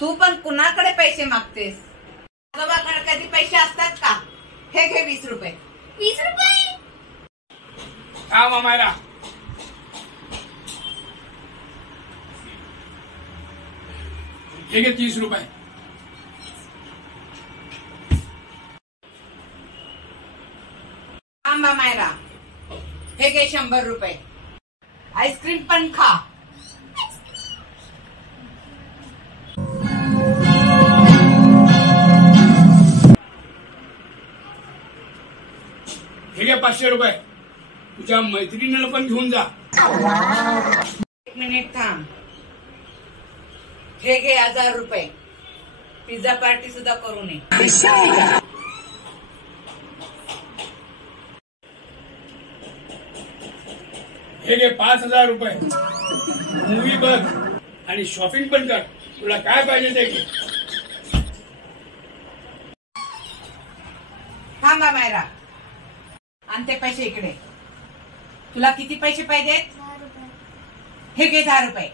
तू पण कुणाकडे पैसे मागतेस? आजोबाकडे कधी पैसे असतात का? हे घे 20 रुपये. 20 रुपये? हा मामायरा, हे घे 30 रुपये. आंबा मायरा, हे घे 100 रुपये. आईस्क्रीम पण खा. हे घे 500 रुपये. तुझ्या मैत्रिणीला पण घेऊन जा. 1 मिनिट थांब. हे घे 1000 रुपये. पिझ्झा पार्टी सुद्धा करू नये. हे घे 5000 रुपये. मूवी बघ आणि शॉपिंग पण कर. तुला काय पाहिजे ते घे. थांबा मायरा, आणते पैसे इकडे. तुला किती पैसे पाहिजेत? 10 रुपये. हे घे 10 रुपये.